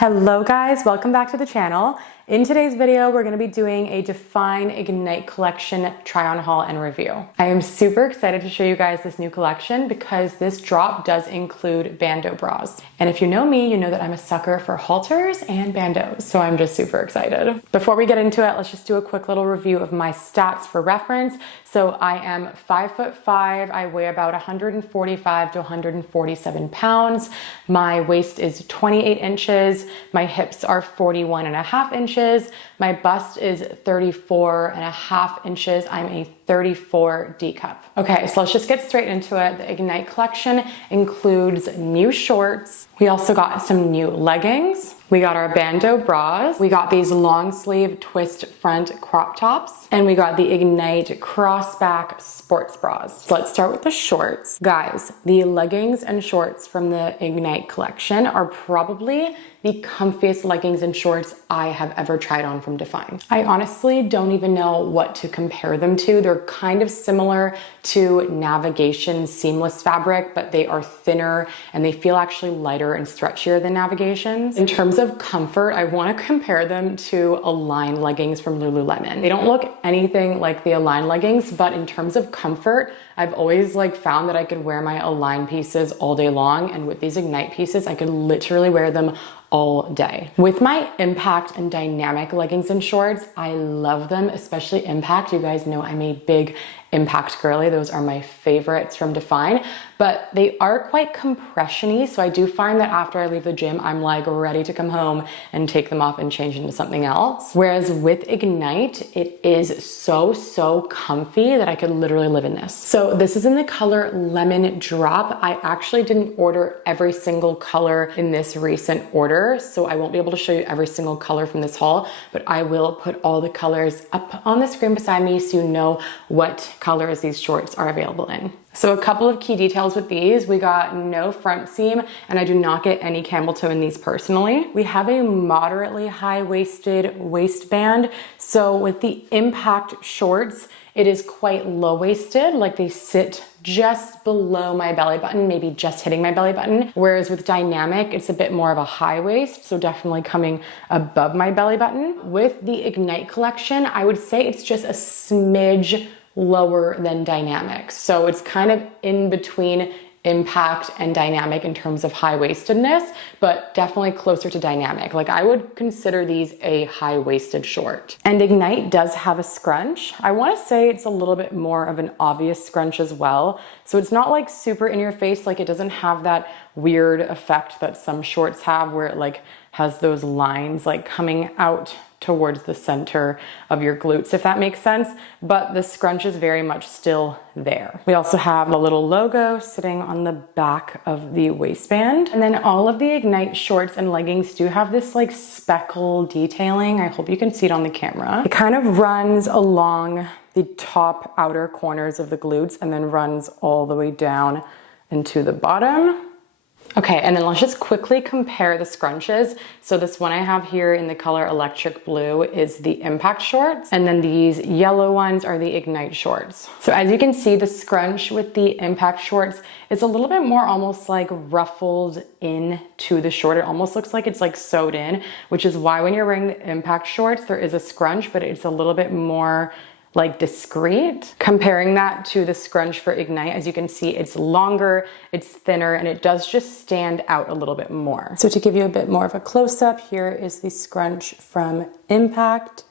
Hello guys, welcome back to the channel. In today's video, we're going to be doing a Dfyne Ignite collection try on haul and review. I am super excited to show you guys this new collection because this drop does include bandeau bras. And if you know me, you know that I'm a sucker for halters and bandeaus, so I'm just super excited. Before we get into it, let's just do a quick little review of my stats for reference. So I am 5'5", I weigh about 145 to 147 pounds. My waist is 28 inches. My hips are 41.5 inches. My bust is 34.5 inches. I'm a 34 D cup. Okay, so let's just get straight into it. The Ignite collection includes new shorts. We also got some new leggings. We got our bandeau bras. We got these long sleeve twist front crop tops. And we got the Ignite crossback sports bras. So let's start with the shorts. Guys, the leggings and shorts from the Ignite collection are probably the comfiest leggings and shorts I have ever tried on from Dfyne. I honestly don't even know what to compare them to. They're kind of similar to Navigation seamless fabric, but they are thinner and they feel actually lighter and stretchier than Navigations. In terms of comfort, I want to compare them to Align leggings from Lululemon. They don't look anything like the Align leggings, but in terms of comfort, I've always found that I could wear my Align pieces all day long, and with these Ignite pieces, I could literally wear them all day. With my Impact and Dynamic leggings and shorts, I love them, especially Impact. You guys know I'm a big Impact girly. Those are my favorites from Dfyne, but they are quite compression-y, so I do find that after I leave the gym, I'm ready to come home and take them off and change into something else. Whereas with Ignite, it is so comfy that I could literally live in this. So this is in the color Lemon Drop. I actually didn't order every single color in this recent order, so I won't be able to show you every single color from this haul, but I will put all the colors up on the screen beside me so you know what colors these shorts are available in. So a couple of key details with these. We got no front seam, and I do not get any camel toe in these personally. We have a moderately high-waisted waistband. So with the Impact shorts, it is quite low-waisted, they sit just below my belly button, maybe just hitting my belly button. Whereas with Dynamic, it's a bit more of a high waist, so definitely coming above my belly button. With the Ignite collection, I would say it's just a smidge lower than Dynamic. So it's kind of in between Impact and Dynamic in terms of high-waistedness, but definitely closer to Dynamic. I would consider these a high-waisted short. And Ignite does have a scrunch. I want to say it's a little bit more of an obvious scrunch as well. So it's not super in your face, it doesn't have that weird effect that some shorts have where it has those lines coming out towards the center of your glutes, if that makes sense, but the scrunch is very much still there. We also have a little logo sitting on the back of the waistband. And then all of the Ignite shorts and leggings do have this speckle detailing. I hope you can see it on the camera. It kind of runs along the top outer corners of the glutes and then runs all the way down into the bottom. Okay, and then let's just quickly compare the scrunches. So this one I have here in the color Electric Blue is the Impact shorts, and then these yellow ones are the Ignite shorts. So as you can see, the scrunch with the Impact shorts is a little bit more almost ruffled into the short. It almost looks like it's sewed in, which is why when you're wearing the Impact shorts, there is a scrunch, but it's a little bit more discreet. Comparing that to the scrunch for Ignite, as you can see, it's longer, it's thinner, and it does just stand out a little bit more. So to give you a bit more of a close-up, here is the scrunch from Impact.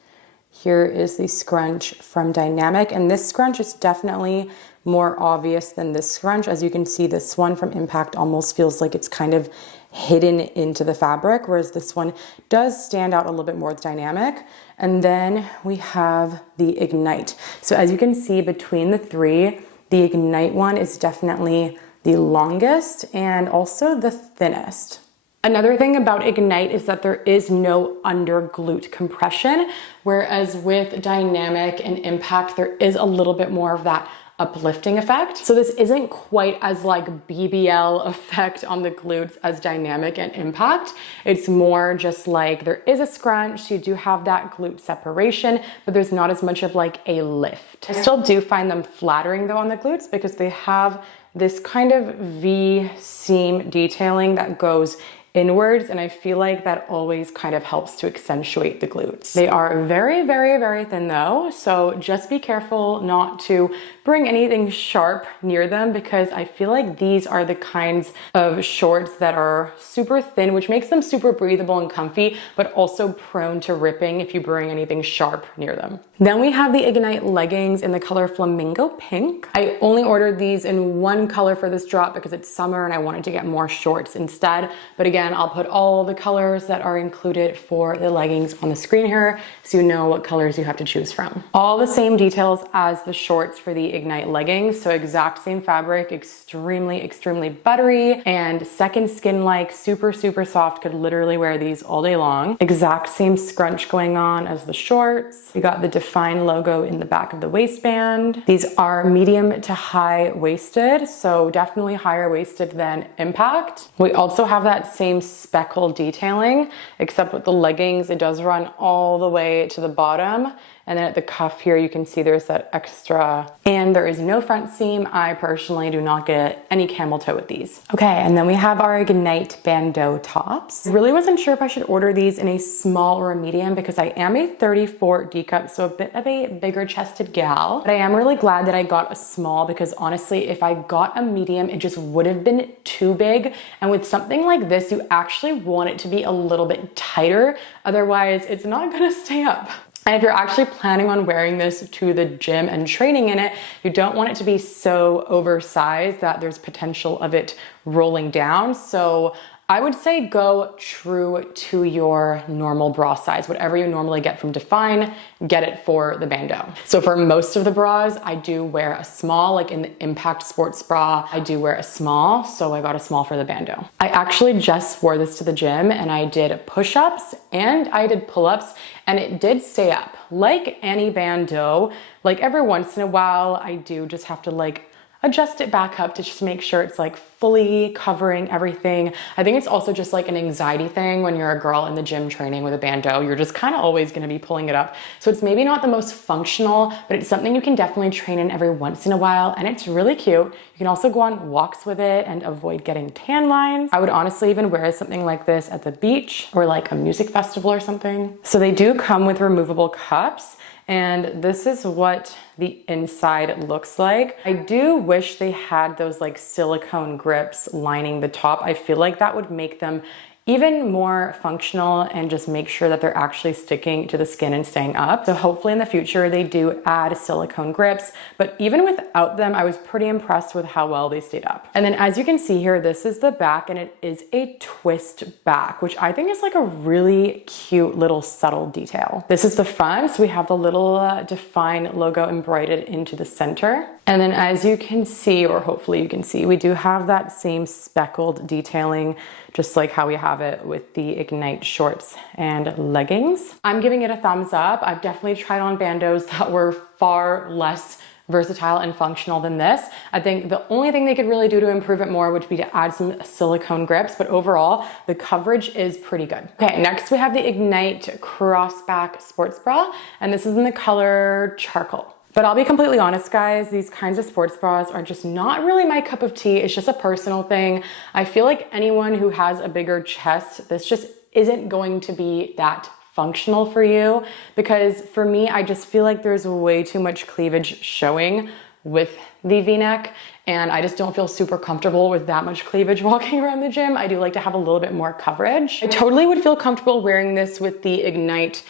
Here is the scrunch from Dynamic, and this scrunch is definitely more obvious than this scrunch. As you can see, this one from Impact almost feels like it's kind of hidden into the fabric, whereas this one does stand out a little bit more with Dynamic. And then we have the Ignite. So as you can see between the three, the Ignite one is definitely the longest and also the thinnest. Another thing about Ignite is that there is no under glute compression, whereas with Dynamic and Impact, there is a little bit more of that uplifting effect. So this isn't quite as BBL effect on the glutes as Dynamic and Impact. It's more just there is a scrunch, so you do have that glute separation, but there's not as much of a lift. I still do find them flattering though on the glutes because they have this kind of V seam detailing that goes inwards, and I feel like that always kind of helps to accentuate the glutes. They are very, very, very thin though, so just be careful not to bring anything sharp near them, because I feel like these are the kinds of shorts that are super thin, which makes them super breathable and comfy, but also prone to ripping if you bring anything sharp near them. Then we have the Ignite leggings in the color Flamingo Pink. I only ordered these in one color for this drop because it's summer and I wanted to get more shorts instead. But again, I'll put all the colors that are included for the leggings on the screen here so you know what colors you have to choose from. All the same details as the shorts for the Ignite leggings. So exact same fabric, extremely, extremely buttery and second skin-like, super, super soft. Could literally wear these all day long. Exact same scrunch going on as the shorts. We got the Dfyne logo in the back of the waistband. These are medium to high waisted, so definitely higher waisted than Impact. We also have that same speckle detailing, except with the leggings, it does run all the way to the bottom. And then at the cuff here, you can see there's that extra, and there is no front seam. I personally do not get any camel toe with these. Okay, and then we have our Ignite bandeau tops. I really wasn't sure if I should order these in a small or a medium because I am a 34 D cup, so a bit of a bigger chested gal. But I am really glad that I got a small because honestly, if I got a medium, it just would have been too big. And with something like this, you actually want it to be a little bit tighter. Otherwise, it's not gonna stay up. And if you're actually planning on wearing this to the gym and training in it, you don't want it to be so oversized that there's potential of it rolling down. So I would say go true to your normal bra size. Whatever you normally get from Dfyne, get it for the bandeau. So for most of the bras, I do wear a small, like in the Impact sports bra, I do wear a small, so I got a small for the bandeau. I actually just wore this to the gym and I did push-ups and I did pull-ups and it did stay up. Like any bandeau, like every once in a while, I do just have to like adjust it back up to just make sure it's like fully covering everything. I think it's also just like an anxiety thing when you're a girl in the gym training with a bandeau, you're just kind of always going to be pulling it up. So it's maybe not the most functional, but it's something you can definitely train in every once in a while. And it's really cute. You can also go on walks with it and avoid getting tan lines. I would honestly even wear something like this at the beach or like a music festival or something. So they do come with removable cups. And this is what the inside looks like. I do wish they had those like silicone grips lining the top. I feel like that would make them even more functional and just make sure that they're actually sticking to the skin and staying up. So hopefully in the future they do add silicone grips, but even without them, I was pretty impressed with how well they stayed up. And then as you can see here, this is the back and it is a twist back, which I think is like a really cute little subtle detail. This is the front. So we have the little Dfyne logo embroidered into the center. And then as you can see, or hopefully you can see, we do have that same speckled detailing, just like how we have it with the Ignite shorts and leggings. I'm giving it a thumbs up. I've definitely tried on bandeaus that were far less versatile and functional than this. I think the only thing they could really do to improve it more would be to add some silicone grips, but overall, the coverage is pretty good. Okay, next we have the Ignite crossback sports bra, and this is in the color charcoal. But I'll be completely honest, guys, these kinds of sports bras are just not really my cup of tea. It's just a personal thing. I feel like anyone who has a bigger chest, this just isn't going to be that functional for you, because for me, I just feel like there's way too much cleavage showing with the V-neck, and I just don't feel super comfortable with that much cleavage walking around the gym. I do like to have a little bit more coverage. I totally would feel comfortable wearing this with the Ignite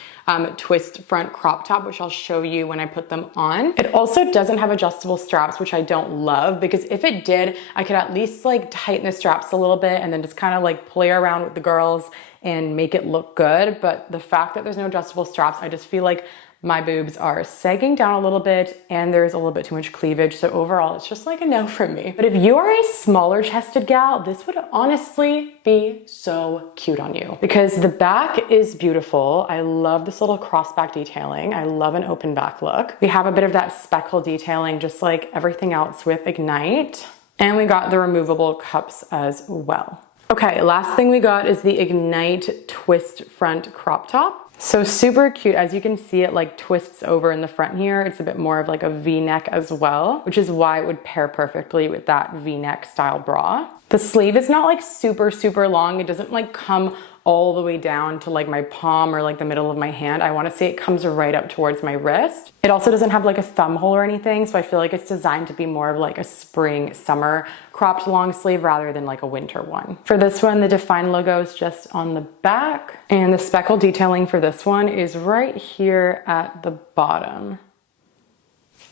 twist front crop top, which I'll show you when I put them on. It also doesn't have adjustable straps, which I don't love, because if it did, I could at least like tighten the straps a little bit and then just kind of like play around with the girls and make it look good. But the fact that there's no adjustable straps, I just feel like my boobs are sagging down a little bit and there's a little bit too much cleavage. So overall, it's just like a no from me. But if you are a smaller chested gal, this would honestly be so cute on you, because the back is beautiful. I love this little crossback detailing. I love an open back look. We have a bit of that speckle detailing, just like everything else with Ignite. And we got the removable cups as well. Okay, last thing we got is the Ignite twist front crop top. So super cute. As you can see, it like twists over in the front here. It's a bit more of like a V-neck as well, which is why it would pair perfectly with that V-neck style bra. The sleeve is not like super long. It doesn't like come all the way down to like my palm or like the middle of my hand. I want to say it comes right up towards my wrist. It also doesn't have like a thumb hole or anything, so I feel like it's designed to be more of like a spring summer cropped long sleeve rather than like a winter one. For this one, the Dfyne logo is just on the back, and the speckle detailing for this one is right here at the bottom.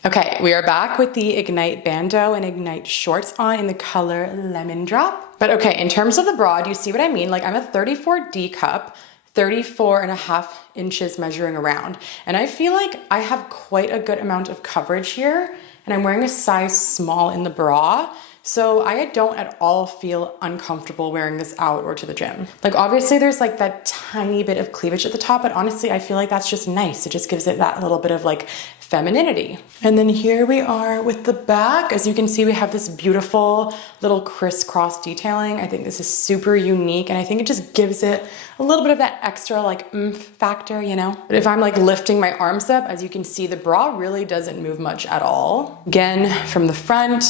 Okay, we are back with the Ignite bandeau and Ignite shorts on in the color Lemon Drop. But okay, in terms of the bra, do you see what I mean? Like I'm a 34D cup, 34.5 inches measuring around. And I feel like I have quite a good amount of coverage here, and I'm wearing a size small in the bra. So I don't at all feel uncomfortable wearing this out or to the gym. Like obviously there's like that tiny bit of cleavage at the top, but honestly, I feel like that's just nice. It just gives it that little bit of like femininity. And then here we are with the back. As you can see, we have this beautiful little crisscross detailing. I think this is super unique, and I think it just gives it a little bit of that extra like oomph factor, you know? But if I'm like lifting my arms up, as you can see, the bra really doesn't move much at all. Again, from the front,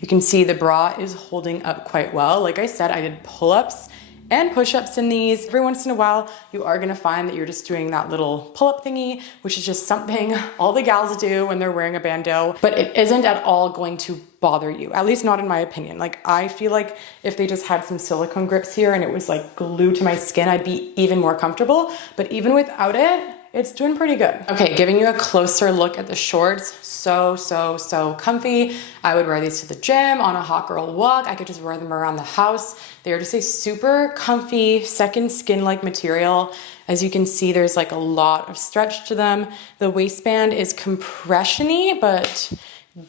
you can see the bra is holding up quite well. Like I said, I did pull-ups and push-ups in these. Every once in a while, you are gonna find that you're just doing that little pull-up thingy, which is just something all the gals do when they're wearing a bandeau, but it isn't at all going to bother you, at least not in my opinion. Like I feel like if they just had some silicone grips here and it was like glued to my skin, I'd be even more comfortable, but even without it, it's doing pretty good. Okay, giving you a closer look at the shorts. So comfy. I would wear these to the gym, on a hot girl walk. I could just wear them around the house. They are just a super comfy second skin-like material. As you can see, there's like a lot of stretch to them. The waistband is compression-y, but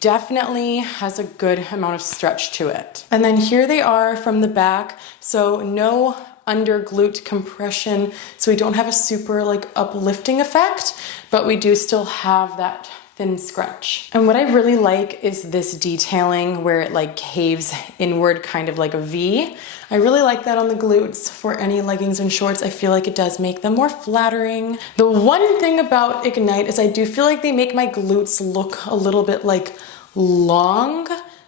definitely has a good amount of stretch to it. And then here they are from the back. So no under glute compression, so we don't have a super like uplifting effect, but we do still have that thin scrunch. And what I really like is this detailing where it like caves inward, kind of like a V. I really like that on the glutes for any leggings and shorts. I feel like it does make them more flattering. The one thing about Ignite is I do feel like they make my glutes look a little bit like long,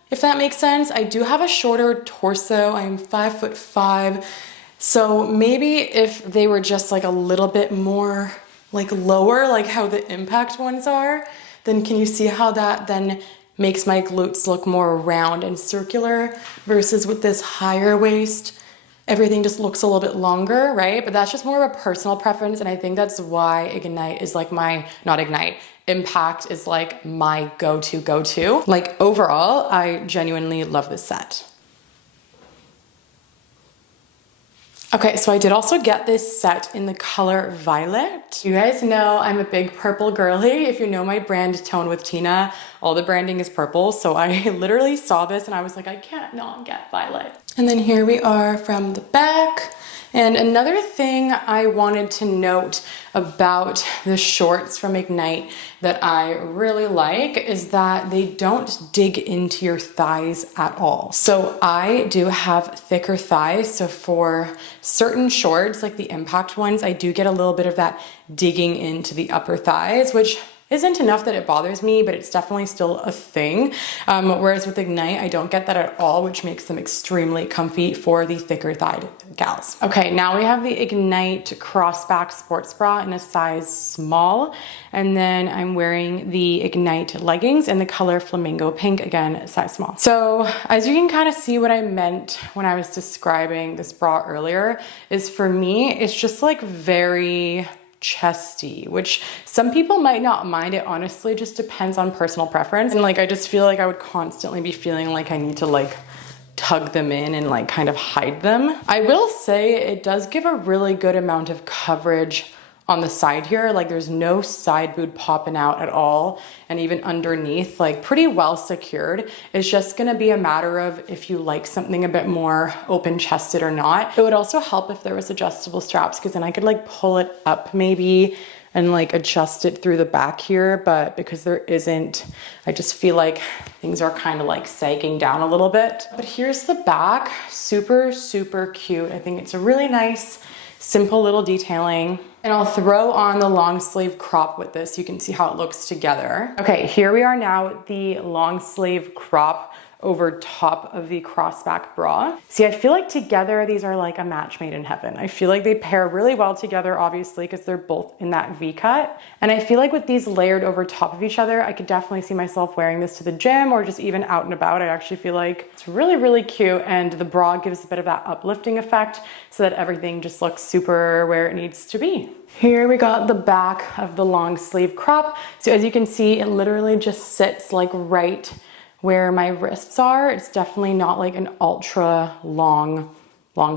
if that makes sense. I do have a shorter torso. I am 5'5". So maybe if they were just like a little bit more like lower, like how the Impact ones are, then can you see how that then makes my glutes look more round and circular, versus with this higher waist, everything just looks a little bit longer, right? But that's just more of a personal preference, and I think that's why Ignite is like my, not Ignite, Impact is like my go-to. Like overall, I genuinely love this set. Okay, so I did also get this set in the color Violet. You guys know I'm a big purple girly. If you know my brand tonedwithtina, all the branding is purple. So I literally saw this and I was like, I can't not get Violet. And then here we are from the back. And another thing I wanted to note about the shorts from Ignite that I really like is that they don't dig into your thighs at all. So I do have thicker thighs. So for certain shorts, like the Impact ones, I do get a little bit of that digging into the upper thighs, which isn't enough that it bothers me, but it's definitely still a thing. Whereas with Ignite, I don't get that at all, which makes them extremely comfy for the thicker thighed gals. Okay, now we have the Ignite crossback sports bra in a size small. And then I'm wearing the Ignite leggings in the color flamingo pink, again, size small. So as you can kind of see, what I meant when I was describing this bra earlier is, for me, it's just like very chesty, which some people might not mind. It honestly just depends on personal preference. And like, I just feel like I would constantly be feeling like I need to like tug them in and like kind of hide them. I will say it does give a really good amount of coverage on the side here. Like there's no side boob popping out at all. And even underneath, like pretty well secured. It's just gonna be a matter of if you like something a bit more open chested or not. It would also help if there was adjustable straps, because then I could like pull it up maybe and like adjust it through the back here. But because there isn't, I just feel like things are kind of like sagging down a little bit. But here's the back, super, super cute. I think it's a really nice, simple little detailing. And I'll throw on the long sleeve crop with this. You can see how it looks together. Okay, here we are now with the long sleeve crop over top of the crossback bra. See, I feel like together these are like a match made in heaven. I feel like they pair really well together, obviously, because they're both in that V cut. And I feel like with these layered over top of each other, I could definitely see myself wearing this to the gym or just even out and about. I actually feel like it's really, really cute, and the bra gives a bit of that uplifting effect so that everything just looks super where it needs to be. Here we got the back of the long sleeve crop. So as you can see, it literally just sits like right where my wrists are. It's definitely not like an ultra long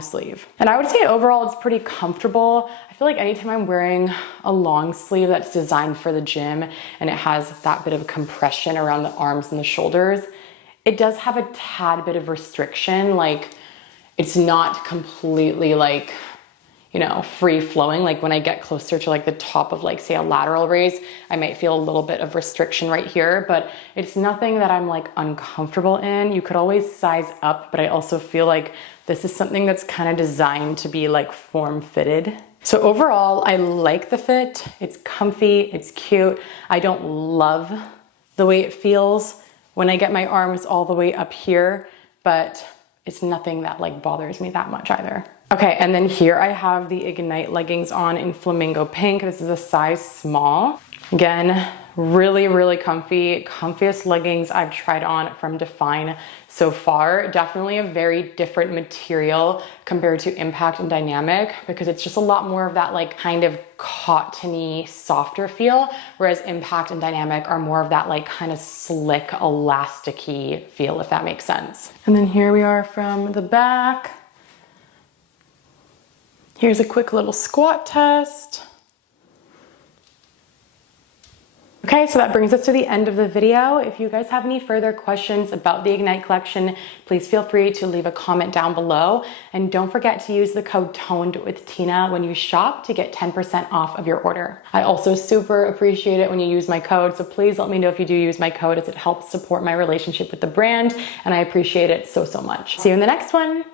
sleeve. And I would say overall it's pretty comfortable. I feel like anytime I'm wearing a long sleeve that's designed for the gym and it has that bit of compression around the arms and the shoulders, it does have a tad bit of restriction. Like it's not completely like, you know, free flowing. Like when I get closer to like the top of like say a lateral raise, I might feel a little bit of restriction right here, but it's nothing that I'm like uncomfortable in. You could always size up, but I also feel like this is something that's kind of designed to be like form fitted. So overall, I like the fit. It's comfy, it's cute. I don't love the way it feels when I get my arms all the way up here, but it's nothing that like bothers me that much either. Okay, and then here I have the Ignite leggings on in flamingo pink. This is a size small. Again, really, really comfy, comfiest leggings I've tried on from Dfyne so far. Definitely a very different material compared to Impact and Dynamic because it's just a lot more of that like kind of cottony, softer feel, whereas Impact and Dynamic are more of that like kind of slick, elasticy feel, if that makes sense. And then here we are from the back. Here's a quick little squat test. Okay, so that brings us to the end of the video. If you guys have any further questions about the Ignite collection, please feel free to leave a comment down below. And don't forget to use the code tonedwithtina when you shop to get 10% off of your order. I also super appreciate it when you use my code, so please let me know if you do use my code as it helps support my relationship with the brand, and I appreciate it so, so much. See you in the next one.